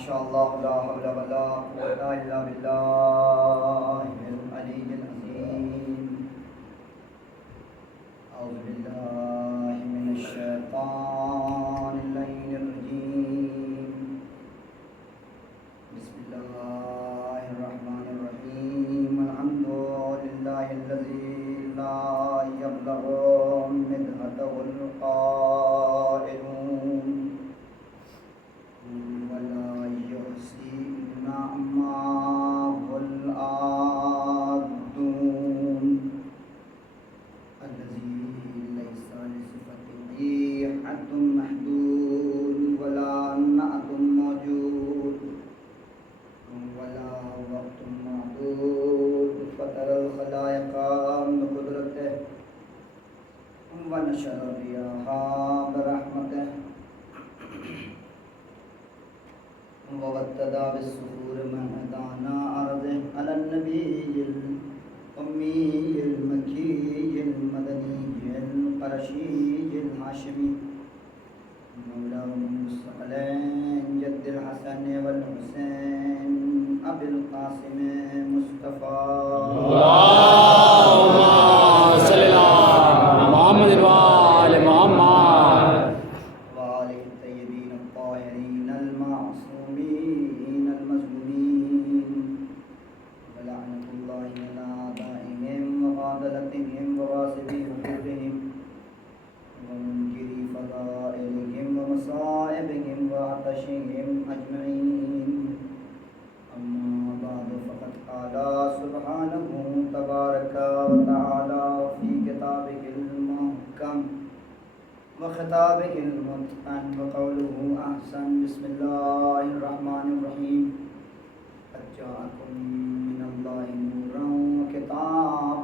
شاء اللہ لا حول ولا قوة الا باللہ العلی العظیم. اعوذ باللہ من الشیطان اللعین الرجیم. بسم اللہ الرحمن الرحیم. الحمد للہ الذی لا یبلغ مدحته القائلون ولا يحصي نعمه العادون الذي ليس لصفته حد محدود ولا نعت موجود ولا وقت معدود فترى الخلائق بقدرته ونشر الرياح برحمته وابتدى بالسحور من هدانا أرضه على النبي الأمي المكي المدني القرشي الهاشمي مولاهم الثقلين جد الحسن والحسين أبي القاسم مصطفى اللهم صل على محمد وآل محمد وآله الطيبين الطاهرين المعصومين المظلومين ولعنة الله على أعدائهم وقاتلتهم وغاصبي حقوقهم ومنكري فضائلهم ومصائبهم وعطشهم أجمعين. أما بعد فقد قال سبحانه تبارك وتعالى في كتابه المحكم وخطابه المتقن وقوله أحسن. بسم الله الرحمن الرحيم. قد جاءكم من الله نورا وكتاب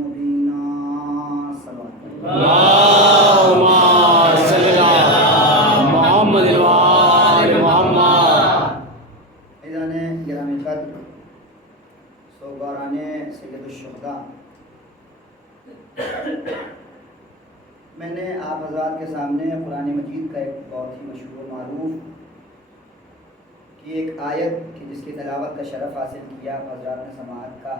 مبين. صلوات اللهم صل على محمد وآل محمد. ایزان گرامی قدر سوگواران سید الشہداء، میں نے آپ حضرات کے سامنے قرآن مجید کا ایک بہت ہی مشہور و معروف کی ایک آیت کہ جس کی تلاوت کا شرف حاصل کیا آپ حضرات نے سماعت کا،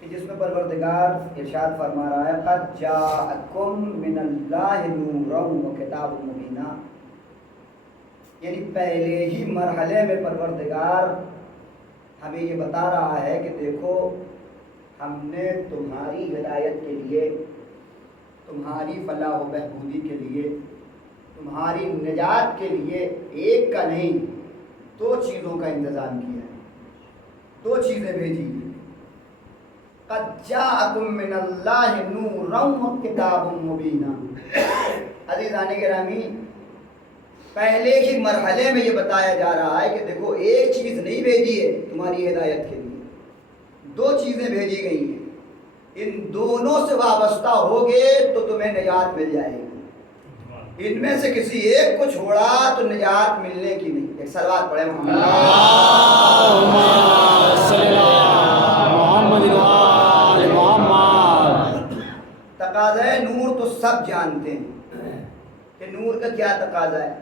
کہ جس میں پروردگار ارشاد فرما رہا ہے قد جاءکم من اللہ نورا وکتاب مبین. یعنی پہلے ہی مرحلے میں پروردگار ہمیں یہ بتا رہا ہے کہ دیکھو ہم نے تمہاری ہدایت کے لیے، تمہاری فلاح و بہبودی کے لیے، تمہاری نجات کے لیے ایک کا نہیں دو چیزوں کا انتظام کیا ہے، دو چیزیں بھیجی ہیں. قد جاءکم من اللہ نورا وکتاب مبین. عزیزان گرامی، پہلے ہی مرحلے میں یہ بتایا جا رہا ہے کہ دیکھو ایک چیز نہیں بھیجی ہے تمہاری ہدایت کے لیے، دو چیزیں بھیجی گئی ہیں. ان دونوں سے وابستہ ہوگے تو تمہیں نجات مل جائے گی. ان میں سے کسی ایک کو چھوڑا تو نجات ملنے کی نہیں. ایک صلوات پڑھیں محمد. اللهم صل على محمد وآل محمد. تقاضا نور تو سب جانتے ہیں کہ نور کا کیا تقاضا ہے،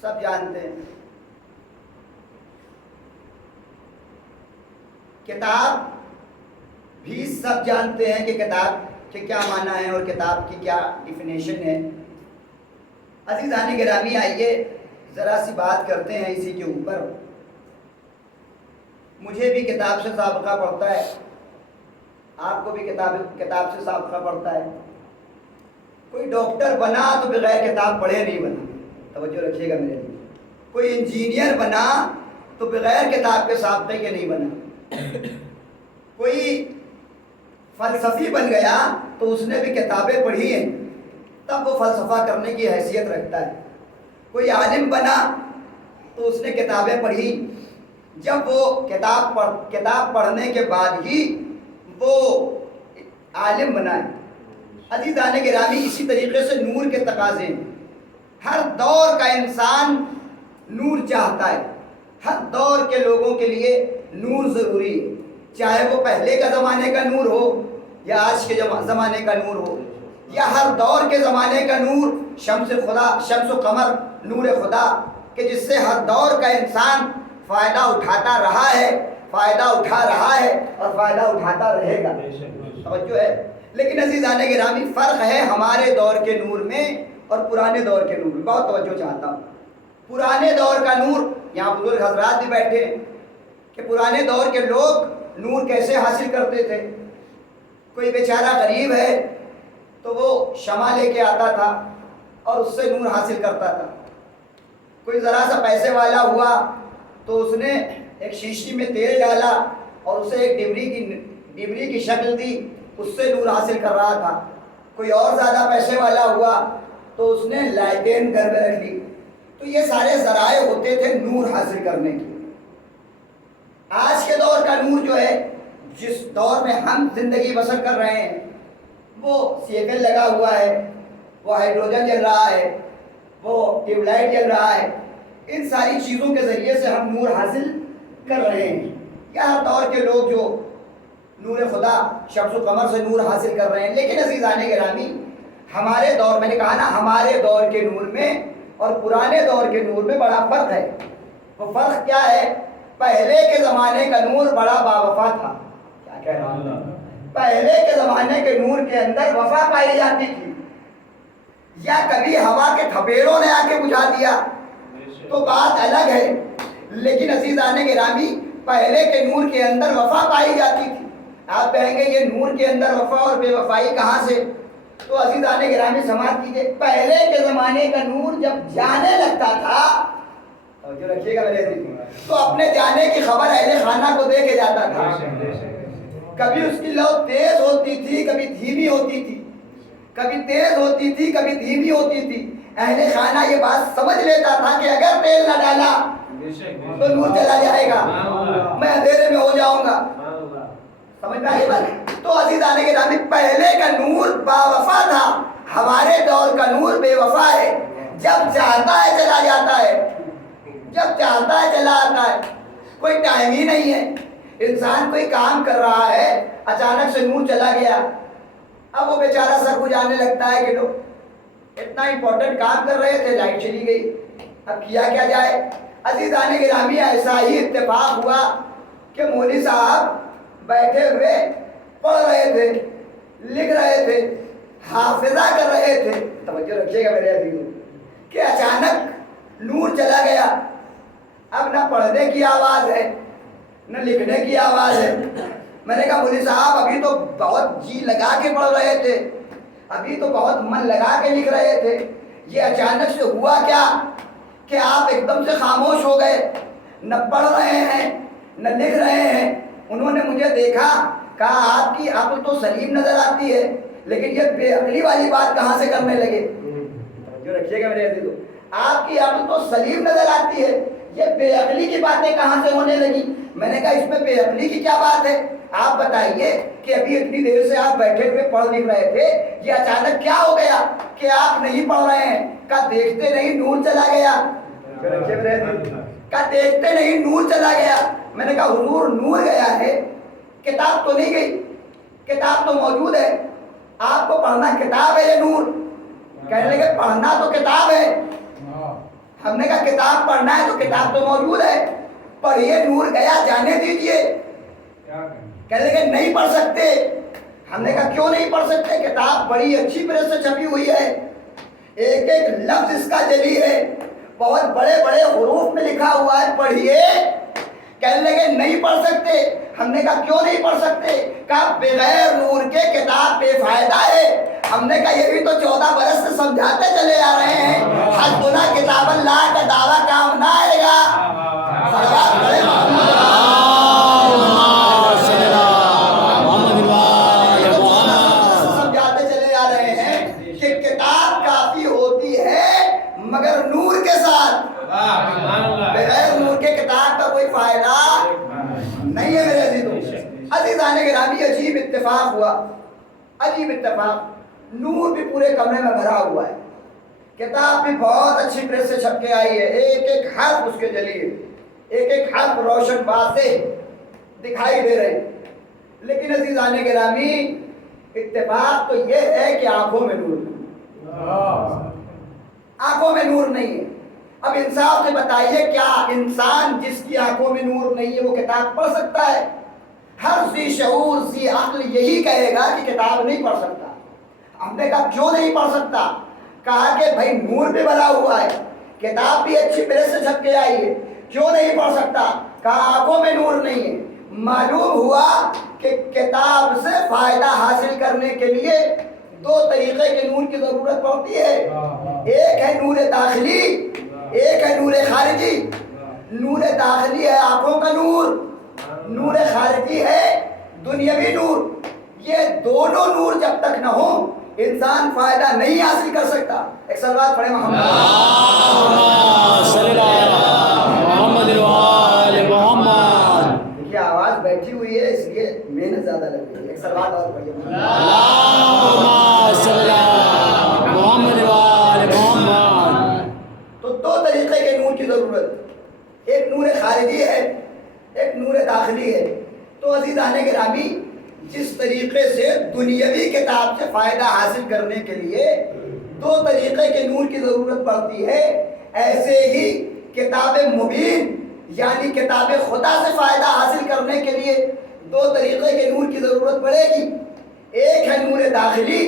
سب جانتے ہیں. کتاب بھی سب جانتے ہیں کہ کتاب کے کیا معنی ہے اور کتاب کی کیا ڈیفینیشن ہے. عزیزان گرامی، آئیے ذرا سی بات کرتے ہیں اسی کے اوپر. مجھے بھی کتاب سے سابقہ پڑتا ہے، آپ کو بھی کتاب سے سابقہ پڑتا ہے. کوئی ڈاکٹر بنا تو بغیر کتاب پڑھے نہیں بنا، توجہ رکھیے گا میرے لیے. کوئی انجینئر بنا تو بغیر کتاب کے سابقے کے نہیں بنا. کوئی فلسفی بن گیا تو اس نے بھی کتابیں پڑھی ہیں تب وہ فلسفہ کرنے کی حیثیت رکھتا ہے. کوئی عالم بنا تو اس نے کتابیں پڑھی، جب وہ کتاب پڑھنے کے بعد ہی وہ عالم بنا ہے. عزیزان گرامی، اسی طریقے سے نور کے تقاضے ہیں. ہر دور کا انسان نور چاہتا ہے، ہر دور کے لوگوں کے لیے نور ضروری ہے، چاہے وہ پہلے کا زمانے کا نور ہو یا آج کے زمانے کا نور ہو، یا ہر دور کے زمانے کا نور، شمس و قمر نور خدا، کہ جس سے ہر دور کا انسان فائدہ اٹھاتا رہا ہے، فائدہ اٹھا رہا ہے اور فائدہ اٹھاتا رہے گا۔ توجہ ہے؟ لیکن عزیزان گرامی، فرق ہے ہمارے دور کے نور میں اور پرانے دور کے نور میں۔ بہت توجہ چاہتا ہوں۔ پرانے دور کا نور، یہاں بزرگ حضرات بھی بیٹھے ہیں، کہ پرانے دور کے لوگ نور کیسے حاصل کرتے تھے۔ کوئی بیچارہ غریب ہے تو وہ شمع لے کے آتا تھا اور اس سے نور حاصل کرتا تھا۔ کوئی ذرا سا پیسے والا ہوا تو اس نے ایک شیشی میں تیل ڈالا اور اسے ایک ڈبری کی شکل دی، اس سے نور حاصل کر رہا تھا۔ کوئی اور زیادہ پیسے والا ہوا تو اس نے لائٹین گھر میں رکھ لی۔ تو یہ سارے ذرائع ہوتے تھے نور حاصل کرنے کے۔ آج کے دور کا نور جو ہے، جس دور میں ہم زندگی بسر کر رہے ہیں، وہ سیکل لگا ہوا ہے، وہ ہائیڈروجن جل رہا ہے، وہ ٹیوب لائٹ جل رہا ہے۔ ان ساری چیزوں کے ذریعے سے ہم نور حاصل کر رہے ہیں۔ یا ہر دور کے لوگ جو نور خدا، شمس و قمر سے نور حاصل کر رہے ہیں۔ لیکن عزیزان گرامی، ہمارے دور، میں نے کہا نا، ہمارے دور کے نور میں اور پرانے دور کے نور میں بڑا فرق ہے۔ وہ فرق کیا ہے؟ پہلے کے زمانے کا نور بڑا باوفا تھا۔ کیا کہہ رہا ہوں؟ پہلے کے زمانے کے نور کے اندر وفا پائی جاتی تھی۔ یا کبھی ہوا کے تھپیڑوں نے آ کے بجھا دیا تو بات الگ ہے، لیکن عزیزان گرامی، پہلے کے نور کے اندر وفا پائی جاتی تھی۔ آپ کہیں گے یہ نور کے اندر وفا اور بے وفائی کہاں سے؟ تو عزیزان گرامی سماعت کیجیے، پہلے کے زمانے کا نور جب جانے لگتا تھا، جو رکھیے گا میرے دل، تو اپنے جانے کی خبر اہل خانہ کو دے کے جاتا تھا۔ کبھی اس کی لو تیز ہوتی تھی، کبھی دھیمی ہوتی تھی، کبھی تیز ہوتی تھی، کبھی دھیمی ہوتی تھی۔ اہل خانہ یہ بات سمجھ لیتا تھا کہ اگر تیل نہ ڈالا تو نور چلا جائے گا، میں اندھیرے میں ہو جاؤں گا۔ سمجھ میں آئی بات؟ تو عزیزان گرامی، پہلے کا نور باوفا تھا، ہمارے دور کا نور بے وفا ہے۔ جب چاہتا ہے چلا جاتا ہے، جب چاہتا ہے چلا آتا ہے، کوئی ٹائم ہی نہیں ہے۔ انسان کوئی کام کر رہا ہے، اچانک سے نور چلا گیا، اب وہ بیچارہ سر کو جانے لگتا ہے کہ لوگ اتنا امپورٹنٹ کام کر رہے تھے، لائٹ چلی گئی، اب کیا کیا جائے۔ عزیزان گرامی، ایسا ہی اتفاق ہوا کہ مولوی صاحب بیٹھے ہوئے پڑھ رہے تھے، لکھ رہے تھے، حافظہ کر رہے تھے۔ توجہ رکھیے گا میرے عزیزوں، کہ اچانک نور چلا گیا۔ اب نہ پڑھنے کی آواز ہے، نہ لکھنے کی آواز ہے۔ میں نے کہا مولوی صاحب، ابھی تو بہت جی لگا کے پڑھ رہے تھے، ابھی تو بہت من لگا کے لکھ رہے تھے، یہ اچانک سے ہوا کیا کہ آپ ایک دم سے خاموش ہو گئے؟ نہ پڑھ رہے ہیں نہ لکھ رہے ہیں۔ انہوں نے مجھے دیکھا، کہا آپ کی عقل تو سلیم نظر آتی ہے، لیکن یہ بے عقلی والی بات کہاں سے کرنے لگے؟ جو رکھیے گا میرے عزیزوں، آپ کی عقل تو سلیم نظر آتی ہے، یہ بے عقلی کی باتیں کہاں سے ہونے لگی؟ میں نے کہا اس میں بے عقلی کی کیا بات ہے؟ آپ بتائیے کہ ابھی اتنی دیر سے آپ بیٹھے ہوئے پڑھ لکھ رہے تھے، یہ اچانک کیا ہو گیا کہ آپ نہیں پڑھ رہے ہیں؟ کہا دیکھتے نہیں نور چلا گیا۔ کہا دیکھتے نہیں نور چلا گیا۔ میں نے کہا حضور، نور گیا ہے، کتاب تو نہیں گئی، کتاب تو موجود ہے۔ آپ کو پڑھنا کتاب ہے یا نور؟ کہنے لگے پڑھنا تو کتاب ہے۔ ہم نے کہا کتاب پڑھنا ہے تو کتاب تو موجود ہے، پڑھیے، نور گیا، جانے دیجئے۔ کہنے لگے نہیں پڑھ سکتے۔ ہم نے کہا کیوں نہیں پڑھ سکتے؟ کتاب بڑی اچھی پریس سے چھپی ہوئی ہے، ایک ایک لفظ اس کا جلی ہے، بہت بڑے بڑے حروف میں لکھا ہوا ہے، پڑھیے۔ کہنے لگے نہیں پڑھ سکتے۔ ہم نے کہا کیوں نہیں پڑھ سکتے؟ کہا بغیر نور کے کتاب بے فائدہ ہے۔ ہم نے کہا یہ بھی تو 14 برس سے سمجھاتے چلے آ رہے ہیں، حسبنا کتاب اللہ کا دعویٰ کام نہ آئے گا۔ سمجھاتے چلے آ رہے ہیں کہ کتاب کافی ہوتی ہے مگر نور کے ساتھ، بغیر نور کے کتاب کا کوئی فائدہ نہیں ہے۔ میرے عزیزان گرامی، عجیب اتفاق ہوا، عجیب اتفاق، نور بھی پورے کمرے میں بھرا ہوا ہے، کتاب بھی بہت اچھی پریس سے چھپ کے آئی ہے، ایک ایک حرف اس کے جلی ہے، ایک ایک حرف روشن واضح دکھائی دے رہے ہیں۔ لیکن عزیزان گرامی، اتفاق تو یہ ہے کہ آنکھوں میں نور نہیں، آنکھوں میں نور نہیں ہے۔ اب انصاف سے بتائیے کیا انسان جس کی آنکھوں میں نور نہیں ہے وہ کتاب پڑھ سکتا ہے؟ ہر ذی شعور ذی عقل یہی کہے گا کہ کتاب نہیں پڑھ سکتا۔ ہم نے کہا کیوں نہیں پڑھ سکتا؟ کہا کہ بھائی نور بھی بنا ہوا ہے، کتاب بھی اچھی پریس سے چھپ کے آئی ہے، کیوں نہیں پڑھ سکتا؟ کہا آنکھوں میں نور نہیں ہے۔ معلوم ہوا کہ کتاب سے فائدہ حاصل کرنے کے لیے دو طریقے کے نور کی ضرورت پڑتی ہے، ایک ہے نور داخلی، ایک ہے نور خارجی۔ نور داخلی ہے آنکھوں کا نور، نور خارجی ہے دنیاوی نور۔ یہ دونوں نور جب تک نہ ہو انسان فائدہ نہیں حاصل کر سکتا۔ ایک سلوات پڑھیں محمد صلی اللہ محمد وآل محمد۔ دیکھیے آواز بیٹھی ہوئی ہے اس لیے محنت زیادہ لگ رہی ہے۔ ایک سلوات اور پڑھیے صلی اللہ محمد وآل محمد۔ تو دو طریقے کے نور کی ضرورت، ایک نور خارجی ہے، ایک نور داخلی ہے۔ تو عزیزان گرامی، جس طریقے سے دنیاوی کتاب سے فائدہ حاصل کرنے کے لیے دو طریقے کے نور کی ضرورت پڑتی ہے، ایسے ہی کتاب مبین یعنی کتاب خدا سے فائدہ حاصل کرنے کے لیے دو طریقے کے نور کی ضرورت پڑے گی، ایک ہے نور داخلی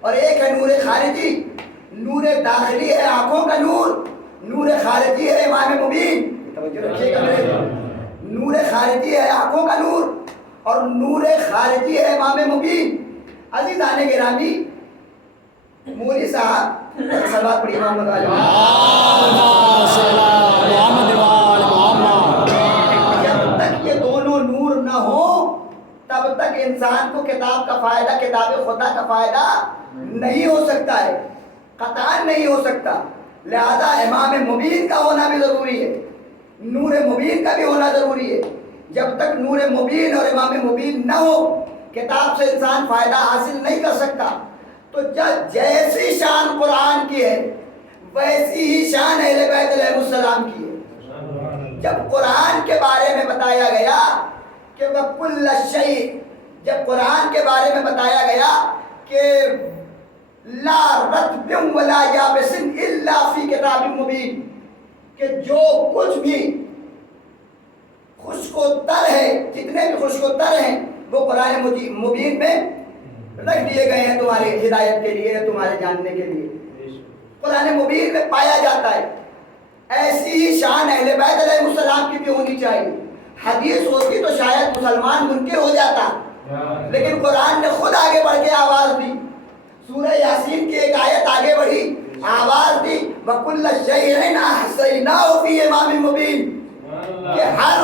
اور ایک ہے نور خارجی۔ نور داخلی ہے آنکھوں کا نور، نور خارجی ہے امام مبین۔ توجہ رکھیے گا میرے، نور خارجی ہے آنکھوں کا نور اور نور خارجی ہے امام مبین۔ عزیزان گرامی، مولوی صاحب صلوات پڑھی محمد علی محمد وآل محمد۔ جب تک یہ دونوں نور نہ ہو تب تک انسان کو کتاب کا فائدہ، کتاب خدا کا فائدہ نہیں ہو سکتا ہے، قطعاً نہیں ہو سکتا۔ لہذا امام مبین کا ہونا بھی ضروری ہے، نور مبین کا بھی ہونا ضروری ہے۔ جب تک نور مبین اور امام مبین نہ ہو کتاب سے انسان فائدہ حاصل نہیں کر سکتا۔ تو جیسی شان قرآن کی ہے ویسی ہی شان اہل بیت علیہ السلام کی ہے۔ جب قرآن کے بارے میں بتایا گیا کہ وَكُلَّ شَيْءٍ، جب قرآن کے بارے میں بتایا گیا کہ لا رطب ولا یابس الا فی کتاب مبین، کہ جو کچھ بھی خشک و تر ہے، جتنے بھی خشک و تر ہیں وہ قرآن مبین میں رکھ دیے گئے ہیں تمہاری ہدایت کے لیے، تمہارے جاننے کے لیے، قرآن مبین میں پایا جاتا ہے۔ ایسی ہی شان اہل بیت علیہ السلام کی بھی ہونی چاہیے۔ حدیث ہوتی تو شاید مسلمان منکر ہو جاتا، لیکن قرآن نے خود آگے بڑھ کے آواز دی، سورہ یاسین کی ایک آیت آگے بڑھی، آواز دی وَكُلَّ شَيْءٍ أَحْصَيْنَاهُ فِي إِمَامٍ مُبِينٍ، کہ ہر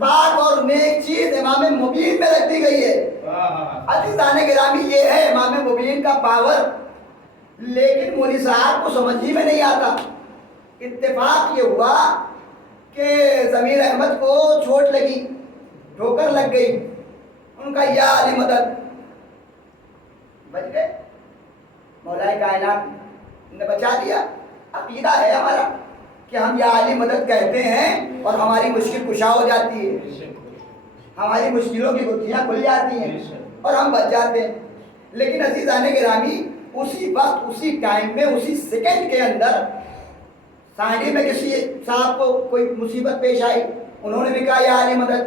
پاک اور نیک چیز امام مبین میں رکھ دی گئی ہے۔ عزیزان گرامی، یہ ہے امام مبین کا پاور، لیکن مولوی صاحب کو سمجھ ہی میں نہیں آتا۔ اتفاق یہ ہوا کہ ضمیر احمد کو چوٹ لگی، ٹھوکر لگ گئی، ان کا یا علی مدد، بچ گئے، مولا کائنات نے بچا دیا۔ عقیدہ ہے ہمارا کہ ہم یا علی مدد کہتے ہیں اور ہماری مشکل کشا ہو جاتی ہے، ہماری مشکلوں کی گتھیاں کھل جاتی ہیں اور ہم بچ جاتے ہیں۔ لیکن عزیزان گرامی، اسی وقت، اسی ٹائم میں، اسی سیکنڈ کے اندر سانڈی میں کسی صاحب کو کوئی مصیبت پیش آئی، انہوں نے بھی کہا یا علی مدد،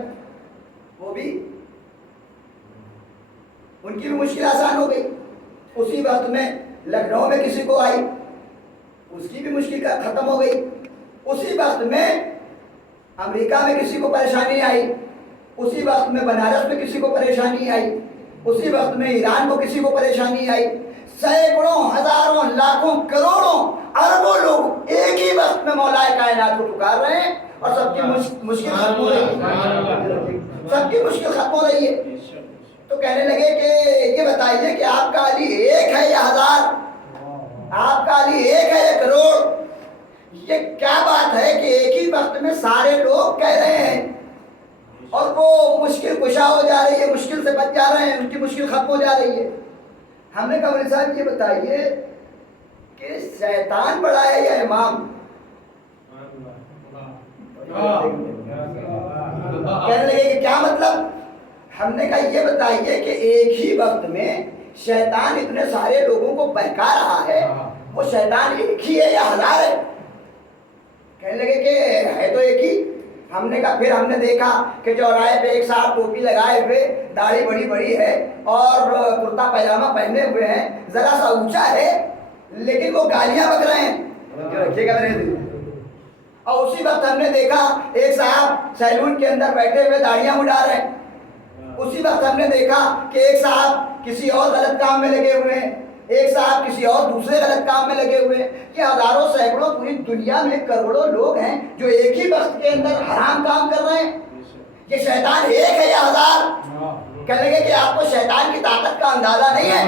وہ بھی ان کی بھی مشکل آسان ہو گئی۔ اسی وقت میں لکھنؤ میں کسی کو آئی، اس کی بھی مشکل ختم ہو گئی۔ اسی وقت میں امریکہ میں کسی کو پریشانی آئی، اسی وقت میں بنارس میں کسی کو پریشانی آئی، اسی وقت میں ایران کو کسی کو پریشانی آئی۔ سینکڑوں، ہزاروں، لاکھوں، کروڑوں، اربوں لوگ ایک ہی وقت میں مولا کائنات کو پکار رہے ہیں اور سب کی مشکل ختم ہو رہی ہے، سب کی مشکل ختم ہو رہی ہے۔ تو کہنے لگے کہ یہ بتائیے کہ آپ کا علی ایک ہے یا ہزار، آپ کا علی ایک ہے یا کروڑ؟ یہ کیا بات ہے کہ ایک ہی وقت میں سارے لوگ کہہ رہے ہیں اور وہ مشکل کشا ہو جا رہی ہے، مشکل سے بچ جا رہے ہیں، ان کی مشکل ختم ہو جا رہی ہے۔ ہم نے کہا مولوی صاحب یہ بتائیے کہ شیطان بڑا ہے یا امام؟ کہنے لگے کہ کیا مطلب؟ ہم نے کہا یہ بتائیے کہ ایک ہی وقت میں شیطان اتنے سارے لوگوں کو بہکا رہا ہے، وہ شیطان ایک ہی ہے یا ہزار ہے؟ کہنے لگے کہ ہے تو ایک ہی. ہم نے کہا پھر ہم نے دیکھا کہ چوراہے پہ ایک صاحب ٹوپی لگائے ہوئے, داڑھی بڑی بڑی ہے اور کرتا پائجامہ پہنے ہوئے ہیں, ذرا سا اونچا ہے, لیکن وہ گالیاں بک رہے ہیں. رکھیے گا میرے دل. اور اسی وقت ہم نے دیکھا ایک صاحب سیلون کے اندر بیٹھے ہوئے داڑیاں اڑا رہے ہیں. اسی وقت ہم نے دیکھا کہ ایک صاحب کسی اور غلط کام میں لگے ہوئے ہیں, ایک صاحب کسی اور دوسرے غلط کام میں لگے ہوئے ہیں. کہ ہزاروں سینکڑوں پوری دنیا میں کروڑوں لوگ ہیں جو ایک ہی وقت کے اندر حرام کام کر رہے ہیں. یہ شیطان ایک ہے یا ہزار؟ کہنے لگے کہ آپ کو شیطان کی طاقت کا اندازہ نہیں ہے.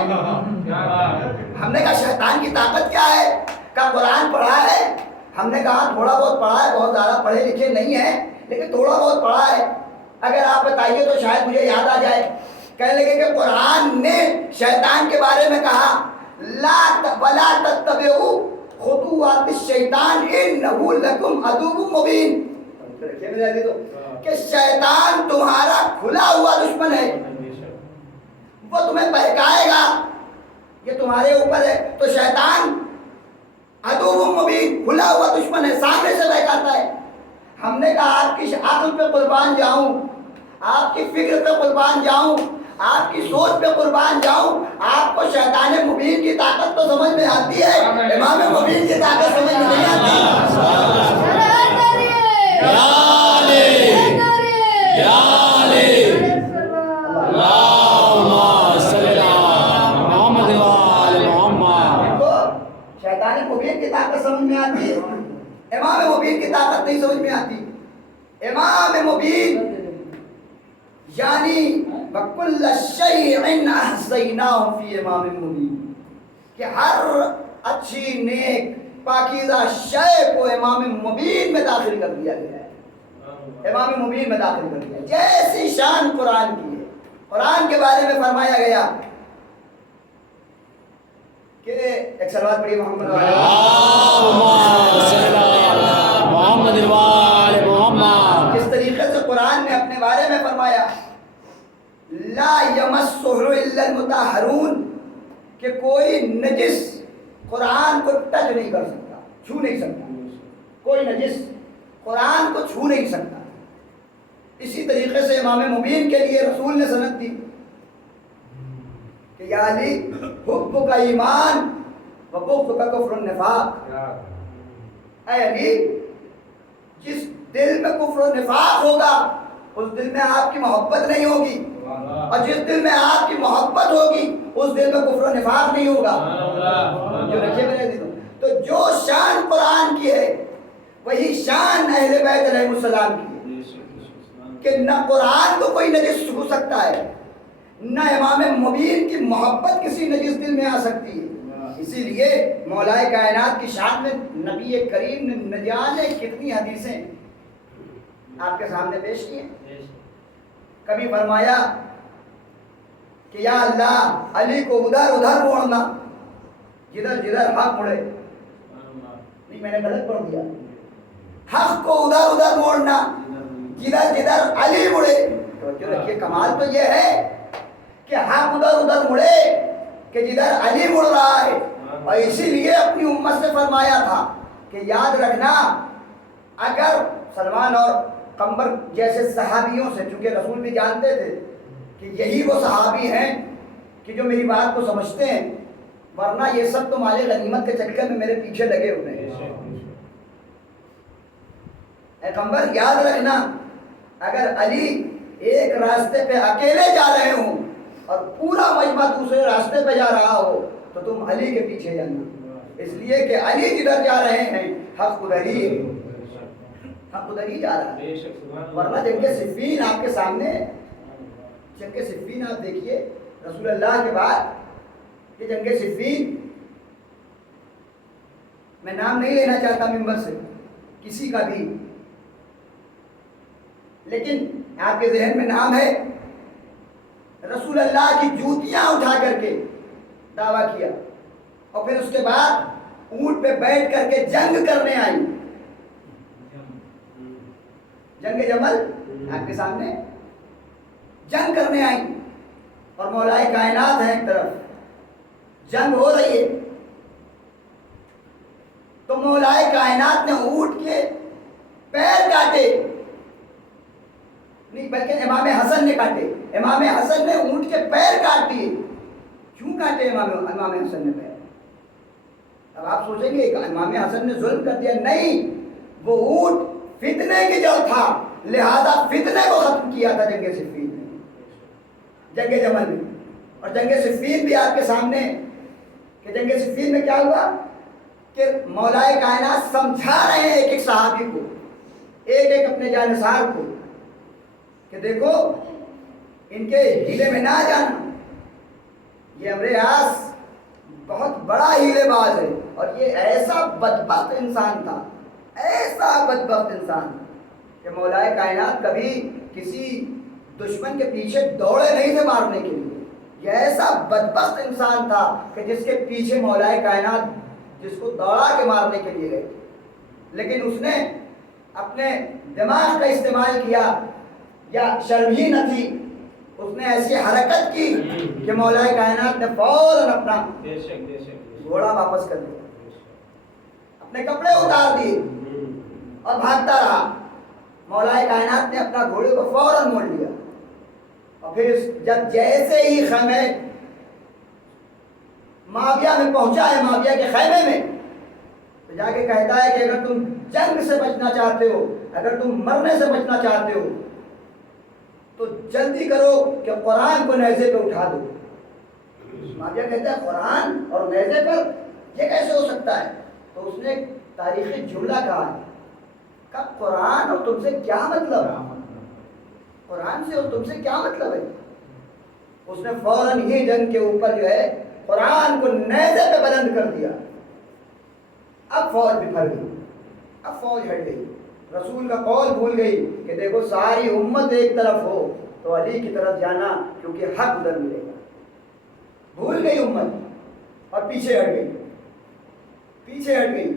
ہم نے کہا شیطان کی طاقت کیا ہے؟ کہا قرآن پڑھا ہے. ہم نے کہا تھوڑا بہت پڑھا ہے, بہت زیادہ پڑھے لکھے نہیں ہیں, لیکن تھوڑا بہت پڑھا ہے, اگر آپ بتائیے تو شاید مجھے یاد آ جائے. کہنے لگے کہ قرآن نے شیطان کے بارے میں کہا لا ولا تتبعوا خطوات الشیطان انہ لکم عدو مبین. کہ شیطان تمہارا کھلا ہوا دشمن ہے, وہ تمہیں بہکائے گا, یہ تمہارے اوپر ہے. تو شیطان عدو مبین, کھلا ہوا دشمن ہے, سامنے سے بہکاتا ہے. ہم نے کہا آپ کی عقل پہ قربان جاؤں, آپ کی فکر پہ قربان جاؤں, آپ کی سوچ پہ قربان جاؤں, آپ کو شیطان مبین کی طاقت تو سمجھ میں آتی ہے, امام مبین کی طاقت سمجھ میں نہیں آتی. شیطان مبین کی طاقت سمجھ میں آتی ہے, امام مبین کی طاقت نہیں سمجھ میں آتی. امام مبین یعنی وَكُلَّ شَيْءٍ أَحْصَيْنَاهُ فِي امام مبین, کہ ہر اچھی نیک پاکیزہ شے کو امام مبین میں داخل کر دیا گیا ہے. امام مبین میں داخل کر دیا. جیسی شان قرآن کی ہے. قرآن کے بارے میں فرمایا گیا کہ ایک سلوات پڑھی محمد محمد. کس طریقے سے قرآن نے اپنے بارے میں فرمایا لا یمسہ الا المطہرون, کہ کوئی نجس قرآن کو ٹچ نہیں کر سکتا, چھو نہیں سکتا. کوئی نجس قرآن کو چھو نہیں سکتا. اسی طریقے سے امام مبین کے لیے رسول نے سند دی کہ یا علی حب کا ایمان و بغض کا کفر النفاق. اے علی, جس دل میں کفر و نفاق ہوگا اس دل میں آپ کی محبت نہیں ہوگی, اور جس دل میں آپ کی محبت ہوگی اس دل میں کفر و نفاق نہیں ہوگا. جو رکھے میرے دلوں, تو جو شان قرآن کی ہے وہی شان اہل بیت علیہ السلام کی ہے, کہ نہ قرآن کو کوئی نجس چھو سکتا ہے, نہ امام مبین کی محبت کسی نجس دل میں آ سکتی ہے. اسی لیے مولائے کائنات کی شان میں نبی کریم نے نہ جانے کتنی حدیثیں آپ کے سامنے پیش کی ہیں. کبھی فرمایا کہ یا اللہ علی کو ادھر ادھر موڑنا, جدھر جدھر حق مڑے. نہیں, میں نے غلط پڑھ دیا. حق کو ادھر ادھر موڑنا, جدھر جدھر علی مڑے. توجہ رکھیے, کمال تو یہ ہے کہ حق ادھر ادھر مڑے کہ جدھر علی مڑ رہا ہے. اور اسی لیے اپنی امت سے فرمایا تھا کہ یاد رکھنا, اگر سلمان اور قمر جیسے صحابیوں سے, چونکہ رسول بھی جانتے تھے کہ یہی وہ صحابی ہیں کہ جو میری بات کو سمجھتے ہیں, ورنہ یہ سب تو مال غنیمت کے چکر میں میرے پیچھے لگے ہوئے ہیں. اے قمر یاد رکھنا, اگر علی ایک راستے پہ اکیلے جا رہے ہوں اور پورا مجمع دوسرے راستے پہ جا رہا ہو تو تم علی کے پیچھے جانا, اس لیے کہ علی جدھر جا رہے ہیں حق ادھر ہی ہے, حق ادھر ہی جا رہا ہے. ورنہ جنگ صفین آپ کے سامنے, جنگ صفین آپ دیکھیے رسول اللہ کے بعد یہ جنگ صفین, میں نام نہیں لینا چاہتا ممبر سے کسی کا بھی, لیکن آپ کے ذہن میں نام ہے. رسول اللہ کی جوتیاں اٹھا کر کے دعویٰ کیا, اور پھر اس کے بعد اونٹ پہ بیٹھ کر کے جنگ کرنے آئی. جنگ جمل آپ کے سامنے جنگ کرنے آئی, اور مولائے کائنات ہے ایک طرف, جنگ ہو رہی ہے. تو مولائے کائنات نے اونٹ کے پیر کاٹے، نہیں بلکہ امام حسن نے کاٹے، امام حسن نے اونٹ کے پیر کاٹ دیے۔ کیوں کاٹے امام حسن نے پیر؟ اب آپ سوچیں گے کہ امام حسن نے ظلم کر دیا، نہیں، وہ اونٹ فتنے کی جڑ تھا، لہذا فتنے کو ختم کیا تھا جنگ صفین میں، جنگ جمل میں۔ اور جنگ صفین بھی آپ کے سامنے کہ جنگ صفین میں کیا ہوا کہ مولا کائنات سمجھا رہے ہیں ایک ایک صحابی کو، ایک ایک اپنے جانثار کو کہ دیکھو ان کے ہیلے میں نہ جانا، یہ امر عاص بہت بڑا ہیلے باز ہے، اور یہ ایسا بدبخت انسان تھا، ایسا بدبخت انسان کہ مولا کائنات کبھی کسی دشمن کے پیچھے دوڑے نہیں تھے مارنے کے لیے۔ یہ ایسا بدبخت انسان تھا کہ جس کے پیچھے مولا کائنات جس کو دوڑا کے مارنے کے لیے گئے، لیکن اس نے اپنے دماغ کا استعمال کیا، یا شرم ہی نہ تھی، اس نے ایسی حرکت کی کہ مولا کائنات نے فوراً اپنا گھوڑا واپس کر دیا، اپنے کپڑے اتار دیے اور بھاگتا رہا۔ مولا کائنات نے اپنا گھوڑے کو فوراً موڑ لیا، اور پھر جب جیسے ہی خیمے معاویہ میں پہنچا ہے، معاویہ کے خیمے میں، تو جا کے کہتا ہے کہ اگر تم جنگ سے بچنا چاہتے ہو، اگر تم مرنے سے بچنا چاہتے ہو تو جلدی کرو کہ قرآن کو نیزے پہ اٹھا دو۔ معاویہ کہتا ہے قرآن اور نیزے پر یہ کیسے ہو سکتا ہے؟ تو اس نے ایک تاریخی جملہ کہا ہے کہ قرآن اور تم سے کیا مطلب ہے؟ قرآن سے اور تم سے کیا مطلب ہے؟ اس نے فوراً ہی جنگ کے اوپر جو ہے قرآن کو نیزے پہ بلند کر دیا۔ اب فوج بکھر گئی، اب فوج ہٹ گئی، رسول کا قول بھول گئی کہ دیکھو ساری امت ایک طرف ہو تو علی کی طرف جانا، کیونکہ حق ادھر ملے گا۔ بھول گئی امت اور پیچھے ہٹ گئی، پیچھے ہٹ گئی۔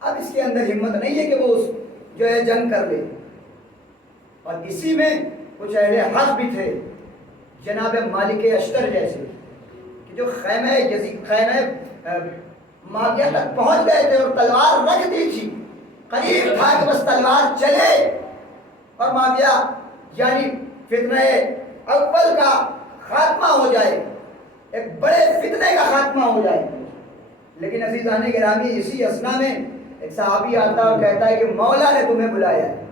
اب اس کے اندر ہمت نہیں ہے کہ وہ جو ہے جنگ کر لے۔ اور اسی میں کچھ اہل حق بھی تھے، جناب مالک اشتر جیسے، کہ جو خیمہ معاویہ تک پہنچ گئے تھے اور تلوار رکھ دی تھی، قریب تھا کہ بس تلوار چلے اور معاویہ یعنی فتنہ اول کا خاتمہ ہو جائے، ایک بڑے فتنے کا خاتمہ ہو جائے۔ لیکن عزیزان گرامی، اسی اثنا میں ایک صحابی آتا اور کہتا ہے کہ مولا نے تمہیں بلایا ہے۔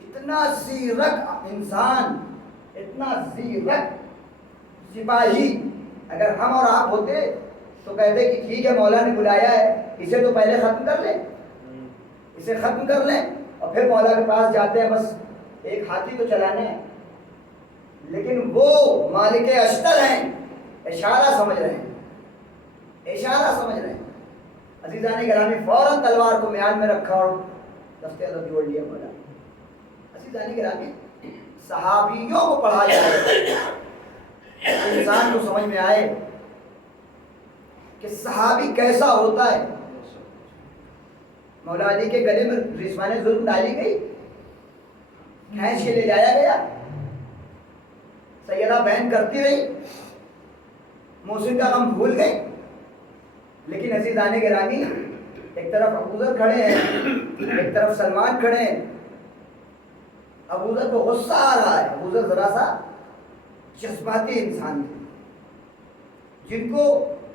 اتنا زیرک انسان، اتنا زیرک سپاہی، اگر ہم اور آپ ہوتے تو کہتے کہ ٹھیک ہے مولا نے بلایا ہے، اسے تو پہلے ختم کر لیں، اسے ختم کر لیں اور پھر مولا کے پاس جاتے ہیں، بس ایک ہاتھی تو چلانے ہیں۔ لیکن وہ مالک اشتر ہیں، اشارہ سمجھ رہے ہیں، اشارہ سمجھ رہے ہیں۔ عزیزان گرامی، فوراً تلوار کو میان میں رکھا اور دستے ادب جوڑ لیا مولا۔ عزیزان گرامی، صحابیوں کو پڑھا جائے، انسان کو سمجھ میں آئے کہ صحابی کیسا ہوتا ہے۔ مولا علی کے گلے میں رضوان ظلم ڈالی گئی، کھینچ کے لے جایا گیا، سیدہ بہن کرتی رہی، محسن کا غم بھول گئی۔ لیکن عزیزان گرامی، ایک طرف ابوذر کھڑے ہیں، ایک طرف سلمان کھڑے ہیں۔ ابوذر کو غصہ آ رہا ہے، ابوذر ذرا سا جذباتی انسان تھے، جن کو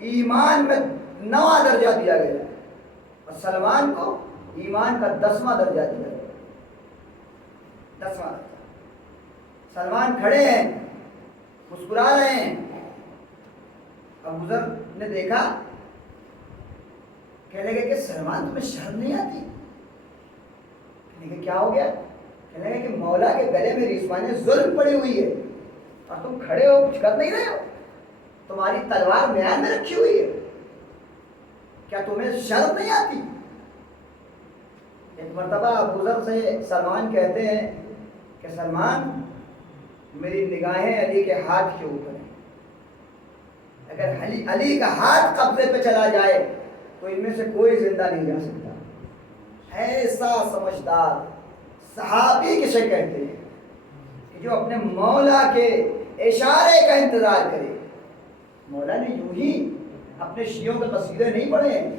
ایمان میں 9واں درجہ دیا گیا اور سلمان کو ایمان کا 10واں درجہ دیا گیا، 10واں درجہ۔ سلمان کھڑے ہیں، مسکرا رہے ہیں۔ ابوذر نے دیکھا، کہنے لگے کہ سلمان تمہیں شرم نہیں آتی؟ کہنے لگے کیا ہو گیا؟ کہنے لگے کہ مولا کے گلے میں رضوان ظلم پڑی ہوئی ہے اور تم کھڑے ہو، کچھ کر نہیں رہے ہو، تمہاری تلوار میان میں رکھی ہوئی ہے، کیا تمہیں شرم نہیں آتی؟ ایک مرتبہ ابوذر سے سلمان کہتے ہیں کہ سلمان، میری نگاہیں علی کے ہاتھ کے اوپر ہیں، اگر علی کا ہاتھ قبضے پہ چلا جائے تو ان میں سے کوئی زندہ نہیں جا سکتا۔ ایسا سمجھدار صحابی کسے کہتے ہیں کہ جو اپنے مولا کے اشارے کا انتظار کرے۔ مولا نے یوں ہی اپنے شیعوں کے قصیدے نہیں پڑھے ہیں،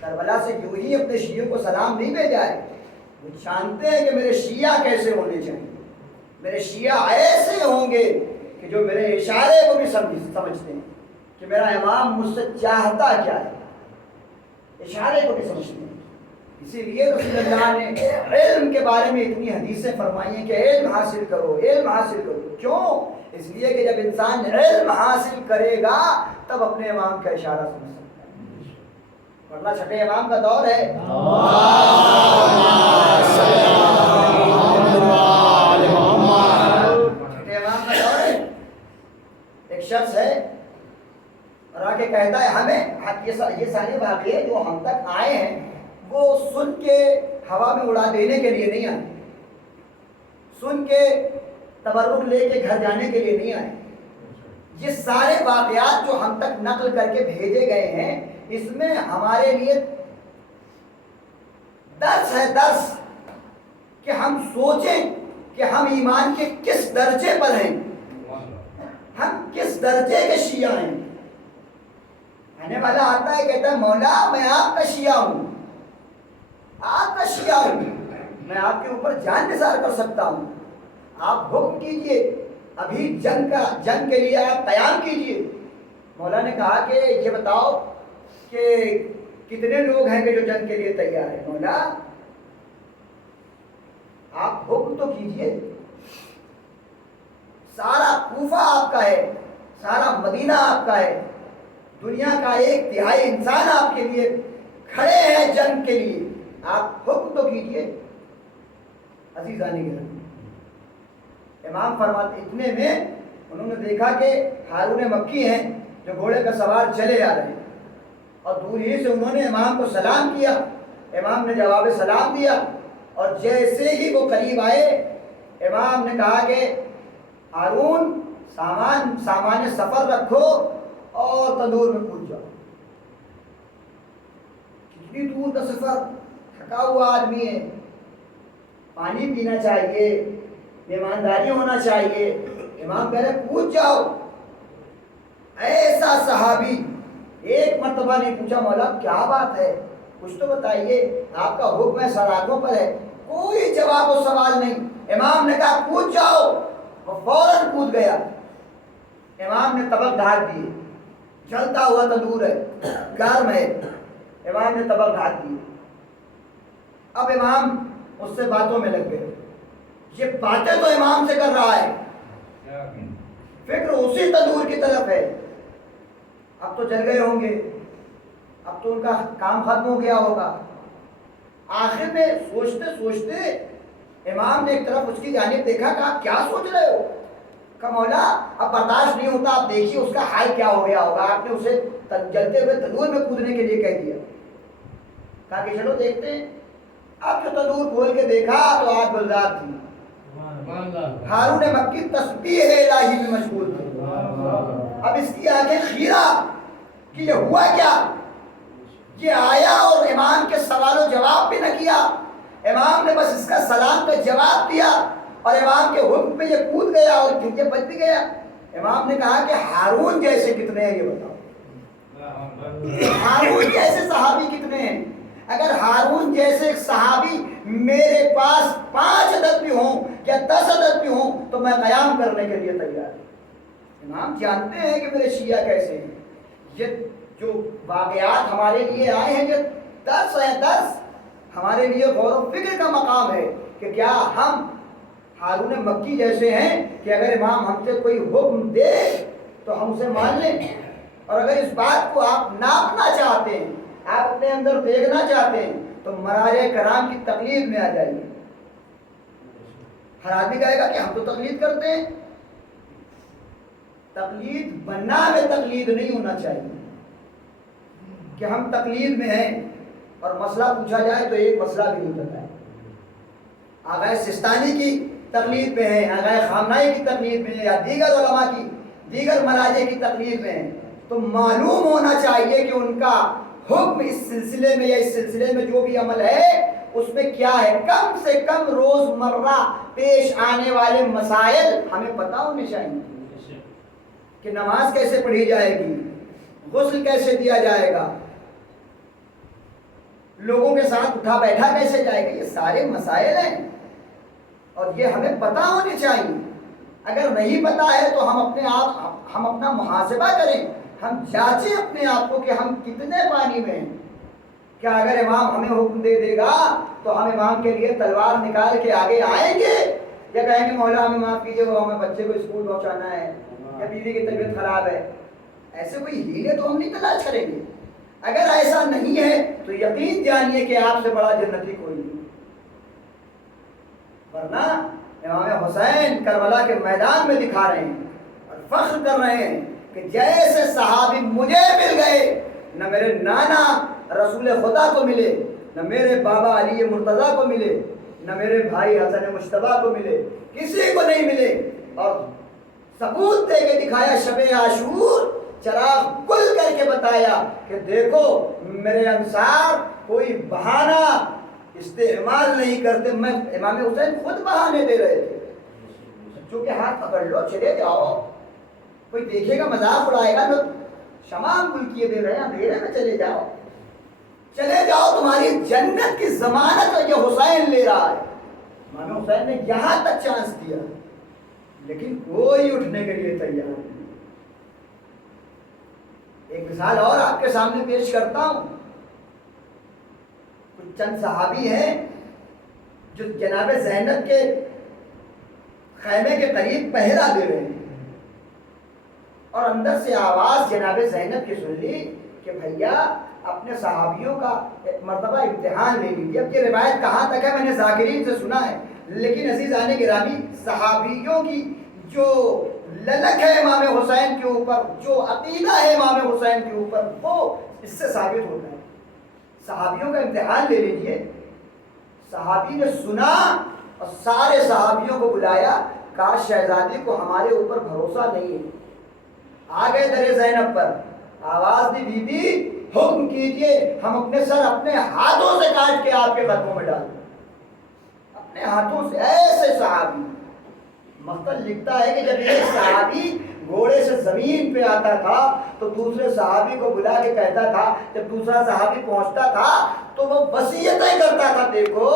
کربلا سے یوں ہی اپنے شیعوں کو سلام نہیں بھیجا ہے، وہ جانتے ہیں کہ میرے شیعہ کیسے ہونے چاہیے، میرے شیعہ ایسے ہوں گے کہ جو میرے اشارے کو بھی سمجھتے ہیں کہ میرا امام مجھ سے چاہتا کیا ہے، اشارے کو بھی سمجھتے ہیں۔ اسی لیے رسول اللہ نے علم کے بارے میں اتنی حدیثیں فرمائی ہیں کہ علم حاصل کرو، علم حاصل کرو۔ کیوں؟ اس لیے کہ جب انسان علم حاصل کرے گا تب اپنے امام کا اشارہ سمجھ سکتا ہے، ورنہ چھٹے امام کا دور ہے۔ چھٹے امام کا دور ہے۔ ایک شخص ہے اور آ کے کہتا ہے ہمیں یہ سارے واقعے جو ہم تک آئے ہیں وہ سن کے ہوا میں اڑا دینے کے لیے نہیں آئے، سن کے تبرک لے کے گھر جانے کے لیے نہیں آئے۔ یہ سارے واقعات جو ہم تک نقل کر کے بھیجے گئے ہیں اس میں ہمارے لیے درس ہے، درس کہ ہم سوچیں کہ ہم ایمان کے کس درجے پر ہیں، ہم کس درجے کے شیعہ ہیں۔ آنے والا آتا ہے کہتا ہے مولا میں آپ کا شیعہ ہوں، آپ کا شیعہ ہوں، میں آپ کے اوپر جان نثار کر سکتا ہوں، آپ حکم کیجئے، ابھی جنگ کے لیے آپ قیام کیجئے۔ مولا نے کہا کہ یہ بتاؤ کہ کتنے لوگ ہیں کہ جو جنگ کے لیے تیار ہیں؟ مولا آپ حکم تو کیجئے، سارا کوفہ آپ کا ہے، سارا مدینہ آپ کا ہے، دنیا کا 1/3 انسان آپ کے لیے کھڑے ہیں جنگ کے لیے، آپ حکم تو کیجئے۔ عزیزان گرامی، امام فرماتے اتنے میں انہوں نے دیکھا کہ ہارون مکی ہیں جو گھوڑے کا سوار چلے آ رہے ہیں، اور دور ہی سے انہوں نے امام کو سلام کیا، امام نے جواب سلام دیا، اور جیسے ہی وہ قریب آئے امام نے کہا کہ ہارون سامان سفر رکھو اور تندور میں کود جاؤ۔ کتنی دور کا سفر، تھکا ہوا آدمی ہے، پانی پینا چاہیے، ایمانداری ہونا چاہیے، امام کہہ رہے کود جاؤ۔ ایسا صحابی ایک مرتبہ نہیں پوچھا مولا کیا بات ہے، کچھ تو بتائیے، آپ کا حکم ہے سراغوں پر ہے، کوئی جواب و سوال نہیں۔ امام نے کہا کود جاؤ، وہ فوراً کود گیا۔ امام نے طبق ڈھانک دیے، جلتا ہوا تندور ہے، گرم ہے، امام نے طبق ڈھانک دیے۔ اب امام اس سے باتوں میں لگ گئے، یہ باتیں تو امام سے کر رہا ہے، فکر اسی تندور کی طرف ہے۔ اب تو جل گئے ہوں گے، اب تو ان کا کام ختم ہو گیا ہوگا۔ آخر میں سوچتے سوچتے امام نے ایک طرف اس کی جانب دیکھا، کہا کیا سوچ رہے ہو؟ کہا مولا اب برداشت نہیں ہوتا، آپ دیکھیے اس کا حال کیا ہو گیا ہوگا، آپ نے اسے جلتے ہوئے تندور میں کودنے کے لیے کہہ دیا۔ کہا کہ چلو دیکھتے ہیں۔ اب جو تندور کھول کے دیکھا تو آگ گلزار تھی، ہارون مکی تسبیح الہی میں مشغول تھے۔ اب اس کی آنکھیں خیرہ کہ یہ ہوا کیا، یہ آیا اور امام کے سوال و جواب بھی نہ کیا، امام نے بس اس کا سلام کا جواب دیا اور امام کے حکم پہ یہ کود گیا اور پھر یہ بچ بھی گیا۔ امام نے کہا کہ ہارون جیسے کتنے ہیں یہ بتاؤ، ہارون جیسے صحابی کتنے ہیں؟ اگر ہارون جیسے ایک صحابی میرے پاس 5 عدد بھی ہوں یا 10 عدد بھی ہوں تو میں قیام کرنے کے لیے تیار ہوں۔ امام جانتے ہیں کہ میرے شیعہ کیسے ہیں۔ یہ جو واقعات ہمارے لیے آئے ہیں یہ درس ہے، درس ہمارے لیے غور و فکر کا مقام ہے کہ کیا ہم ہارون مکی جیسے ہیں کہ اگر امام ہم سے کوئی حکم دے تو ہم اسے مان لیں، اور اگر اس بات کو آپ ناپنا چاہتے ہیں، آپ اپنے اندر دیکھنا چاہتے ہیں تو مراجع کرام کی تقلید میں آ جائیے۔ ہر آدمی کہے گا کہ ہم تو تقلید کرتے ہیں، تقلید بننا میں تقلید نہیں ہونا چاہیے کہ ہم تقلید میں ہیں اور مسئلہ پوچھا جائے تو ایک مسئلہ بھی نہیں پتا ہے۔ آغا سستانی کی تقلید میں ہیں، آغا خامنائی کی تقلید میں ہیں، یا دیگر علماء کی دیگر مراجع کی تقلید میں ہیں، تو معلوم ہونا چاہیے کہ ان کا حکم اس سلسلے میں یا اس سلسلے میں جو بھی عمل ہے اس میں کیا ہے۔ کم سے کم روز مرہ پیش آنے والے مسائل ہمیں پتہ ہونے چاہیے کہ نماز کیسے پڑھی جائے گی، غسل کیسے دیا جائے گا، لوگوں کے ساتھ اٹھا بیٹھا کیسے جائے گا؟ یہ سارے مسائل ہیں اور یہ ہمیں پتہ ہونے چاہیے۔ اگر نہیں پتہ ہے تو ہم اپنا محاسبہ کریں، ہم جانچیں اپنے آپ کو کہ ہم کتنے پانی میں ہیں۔ کیا اگر امام ہمیں حکم دے دے گا تو ہم امام کے لیے تلوار نکال کے آگے آئیں گے، یا کہیں گے مولا ہمیں معاف کیجیے، وہ ہمیں بچے کو اسکول پہنچانا ہے یا بیوی کی طبیعت خراب ہے؟ ایسے کوئی ہیلے تو ہم نہیں تلاش کریں گے۔ اگر ایسا نہیں ہے تو یقین جانیے کہ آپ سے بڑا جنتی کوئی نہیں۔ ورنہ امام حسین کربلا کے میدان میں دکھا رہے ہیں اور فخر کر رہے ہیں کہ جیسے صحابی مجھے مل گئے، نہ میرے نانا رسول خدا کو ملے، نہ میرے بابا علی مرتضیٰ کو ملے، نہ میرے بھائی حسن مجتبیٰ کو ملے، کسی کو نہیں ملے۔ اور ثبوت دے کے دکھایا، شب عاشور چراغ گل کر کے بتایا کہ دیکھو میرے انصار کوئی بہانہ استعمال نہیں کرتے۔ میں امام حسین خود بہانے دے رہے تھے، بچوں کے ہاتھ پکڑ لو چلے جاؤ، کوئی دیکھے گا مذاق اڑائے گا، لوگ شمام ملکیے دے رہے ہیں، اندھیرے میں چلے جاؤ، چلے جاؤ، تمہاری جنت کی ضمانت ہے، یہ حسین لے رہا ہے۔ امام حسین نے یہاں تک چانس دیا لیکن کوئی اٹھنے کے لیے تیار نہیں۔ ایک مثال اور آپ کے سامنے پیش کرتا ہوں۔ کچھ چند صحابی ہیں جو جناب زینب کے خیمے کے قریب پہرا دے رہے ہیں اور اندر سے آواز جناب زینب کی سن لی کہ بھیا اپنے صحابیوں کا مرتبہ امتحان لے لیجیے۔ اب یہ روایت کہاں تک ہے میں نے ذاکرین سے سنا ہے، لیکن عزیزان گرامی صحابیوں کی جو للک ہے امام حسین کے اوپر، جو عقیدہ ہے امام حسین کے اوپر، وہ اس سے ثابت ہوتا ہے۔ صحابیوں کا امتحان لے لیجیے۔ صحابی نے سنا اور سارے صحابیوں کو بلایا، کہا شہزادی کو ہمارے اوپر بھروسہ نہیں ہے۔ آ گئے در زینب پر، آواز دی بی بی حکم کیجئے، ہم اپنے سر اپنے ہاتھوں سے کاٹ کے آپ کے قدموں میں ڈال دیں۔ اپنے ہاتھوں سے، ایسے صحابی۔ مقتل لکھتا ہے کہ جب ایک صحابی گھوڑے سے زمین پہ آتا تھا تو دوسرے صحابی کو بلا کے کہتا تھا، جب دوسرا صحابی پہنچتا تھا تو وہ وصیتیں کرتا تھا، دیکھو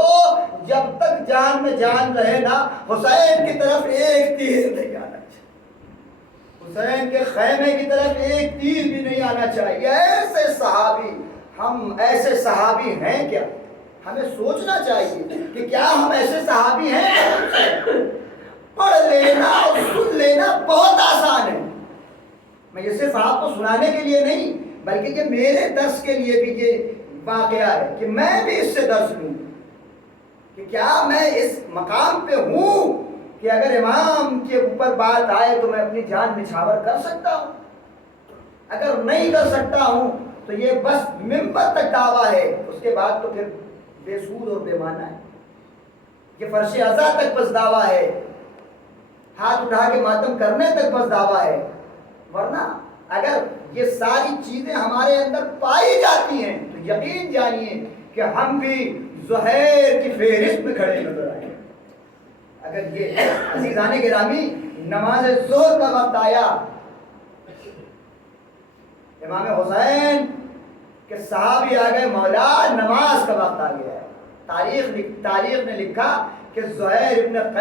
جب تک جان میں جان رہے نا حسین کی طرف ایک تیر نہیں آنا چاہیے، حسین کے خیمے کی طرف ایک تیر بھی نہیں آنا چاہیے۔ ایسے صحابی، ہم ایسے صحابی ہیں کیا؟ ہمیں سوچنا چاہیے کہ کیا ہم ایسے صحابی ہیں؟ پڑھ لینا اور سن لینا بہت آسان ہے۔ میں یہ صرف آپ کو سنانے کے لیے نہیں بلکہ یہ میرے درس کے لیے بھی یہ واقعہ ہے کہ میں بھی اس سے درس لوں کہ کیا میں اس مقام پہ ہوں کہ اگر امام کے اوپر بات آئے تو میں اپنی جان نچھاور کر سکتا ہوں؟ اگر نہیں کر سکتا ہوں تو یہ بس منبر تک دعویٰ ہے، اس کے بعد تو پھر بے سود اور بے معنی ہے۔ یہ فرش عزا تک بس دعویٰ ہے، ہاتھ اٹھا کے ماتم کرنے تک بس دعویٰ ہے۔ ورنہ اگر یہ ساری چیزیں ہمارے اندر پائی جاتی ہیں تو یقین جانیے کہ ہم بھی زہیر کی فہرست میں کھڑے نظر آئیں۔ اگر یہ عزیزان گرامی نماز ظہر کا وقت آیا، امام حسین کے صحابی آ گئے، مولا نماز کا وقت آ گیا ہے۔ تاریخ نے لکھا کہ زہیر ابن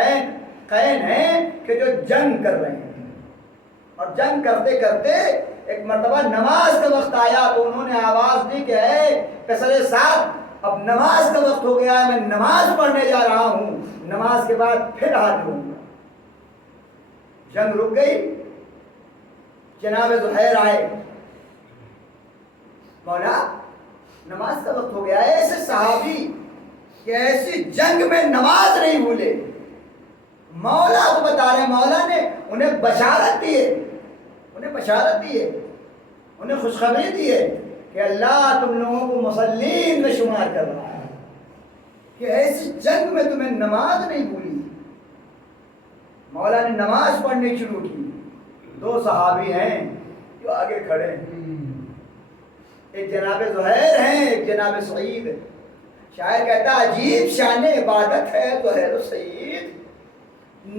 قین ہیں کہ جو جنگ کر رہے ہیں اور جنگ کرتے کرتے ایک مرتبہ نماز کا وقت آیا تو انہوں نے آواز دی کہ اے پسر ساتھ اب نماز کا وقت ہو گیا ہے، میں نماز پڑھنے جا رہا ہوں، نماز کے بعد پھر حاضر ہوں گا۔ جنگ رک گئی، جناب زہیر آئے، مولا نماز کا وقت ہو گیا ہے۔ ایسے صحابی کہ ایسی جنگ میں نماز نہیں بھولے، مولا کو بتا رہے ہیں، مولا نے انہیں بشارت دی ہے، انہیں خوشخبری دی ہے کہ اللہ تم لوگوں کو مصلین میں شمار کر رہا ہے، کہ ایسی جنگ میں تمہیں نماز نہیں بھولی۔ مولا نے نماز پڑھنی شروع کی۔ دو صحابی ہیں جو آگے کھڑے ہیں، ایک جناب زہیر ہیں، ایک جناب سعید۔ شاعر کہتا عجیب شان عبادت ہے زہیر و سعید،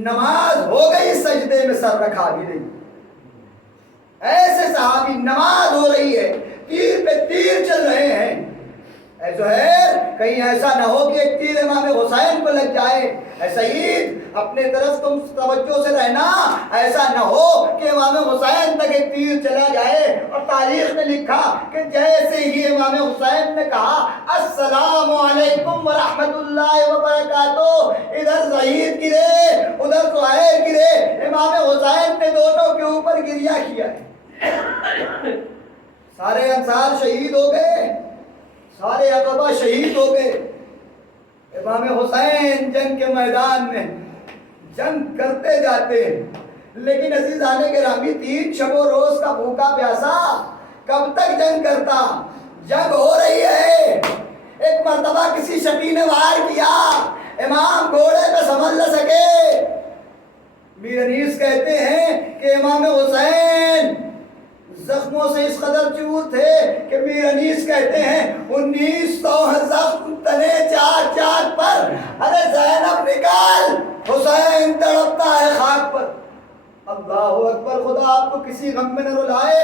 نماز ہو گئی سجدے میں سر رکھا بھی نہیں۔ ایسے صحابی، نماز ہو رہی ہے، تیر پہ تیر چل رہے ہیں، اے زہیر کہیں ایسا نہ ہو کہ ایک تیر امام حسین کو لگ جائے۔ اے سعید اپنے طرف تم توجہ سے رہنا، ایسا نہ ہو کہ امام حسین تک ایک تیر چلا جائے۔ اور تاریخ میں لکھا کہ جیسے ہی امام حسین نے کہا السلام علیکم ورحمۃ اللہ وبرکاتہ، ادھر شہید گرے ادھر طاہر گرے، امام حسین نے دونوں کے اوپر گریہ کیا ہے۔ سارے انصار شہید ہو گئے، سارے عقبہ شہید ہو گئے۔ امام حسین جنگ کے میدان میں جنگ کرتے جاتے ہیں، لیکن عزیزان گرامی 3 شب و روز کا بھوکا پیاسا کب تک جنگ کرتا؟ جنگ ہو رہی ہے، ایک مرتبہ کسی شقی نے وار کیا، امام گھوڑے پہ سنبھل نہ سکے۔ میر انیس کہتے ہیں کہ امام حسین زخموں سے اس قدر چور تھے کہ میر انیس کہتے ہیں 1900 زخم تنے چار چار پر، ارے زینب نکال، حسین تڑپتا ہے خاک پر۔ اللہ اکبر، خدا آپ کو کسی غم میں نہ رلائے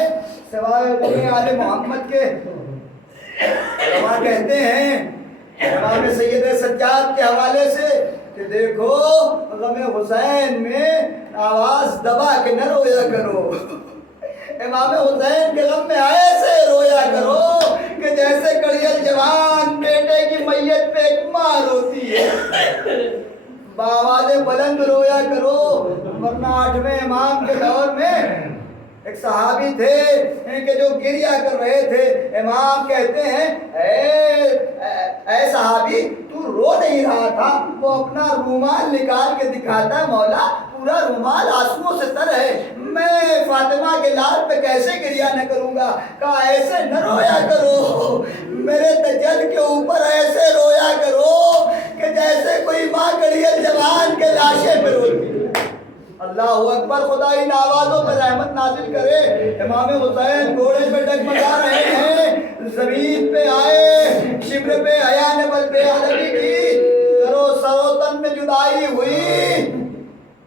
سوائے غم آل محمد کے۔ علماء کہتے ہیں امام سید سجاد کے حوالے سے کہ دیکھو غم حسین میں آواز دبا کے نہ رویا کرو، امام حسین کے غم میں ایسے رویا کرو کہ جیسے کڑیل جوان بیٹے کی میت پہ ایک ماں روتی ہے، بآواز بلند رویا کرو۔ ورنہ 8ویں امام کے دور میں ایک صحابی تھے کہ جو گریہ کر رہے تھے، امام کہتے ہیں اے صحابی تو رو نہیں رہا تھا؟ وہ اپنا رومال نکال کے دکھاتا ہے، مولا پورا رومال آنسوؤں سے تر ہے، میں فاطمہ کے لال پہ کیسے گریہ نہ کروں گا؟ کہا ایسے نہ رویا کرو، میرے دجل کے اوپر ایسے رویا کرو کہ جیسے کوئی ماں کڑیل جوان کے لاشے پہ روتی ہے۔ اللہ اکبر، خدا ان آوازوں پر رحمت نازل کرے۔ امام حسین گھوڑے پہ ڈگمگا رہے ہیں، زمین پہ آئے، شبر پہ حیا نے بل بے ادبی کی، سرو تن میں جدائی ہوئی،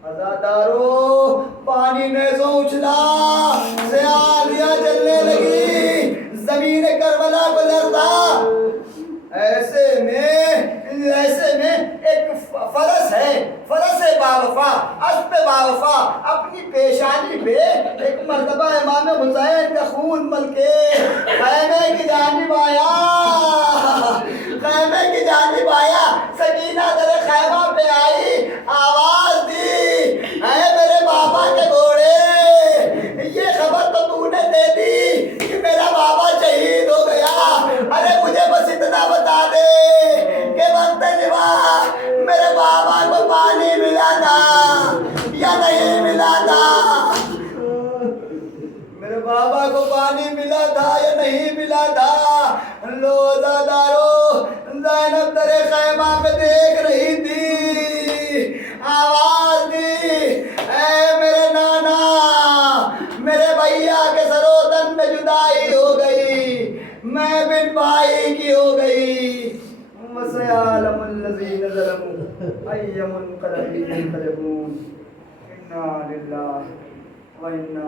عزادارو پانی نیزوں اچھلا، سیالیاں جلنے لگی، زمین کربلا کو لرزا۔ ایسے میں ایک فرس ہے، فرس باوفا، اسب باوفا، اپنی پیشانی پہ ایک مرتبہ امام حسین کا خون مل کے خیمے کی جانب آیا، خیمے کی جانب آیا، سکینہ در خیمہ پہ آئی، آواز دی اے میرے بابا کے گھوڑے، یہ خبر تو نے دے دی کہ میرا بابا شہید ہو گیا، ارے مجھے بس اتنا بتا دے کہ وقت جمعہ میرے بابا کو پانی ملا تھا یا نہیں ملا تھا، میرے بابا کو پانی ملا تھا یا نہیں ملا تھا۔ لو عزادارو زینب در خیمہ میں دیکھ رہی تھی، آواز دی اے میرے نانا، میرے بھیا کے سروتن میں جدائی ہو گئی، میں بن بھائی کی ہو گئی، وسيعلم الذين ظلموا أي منقلب ينقلبون، إنا لله وإنا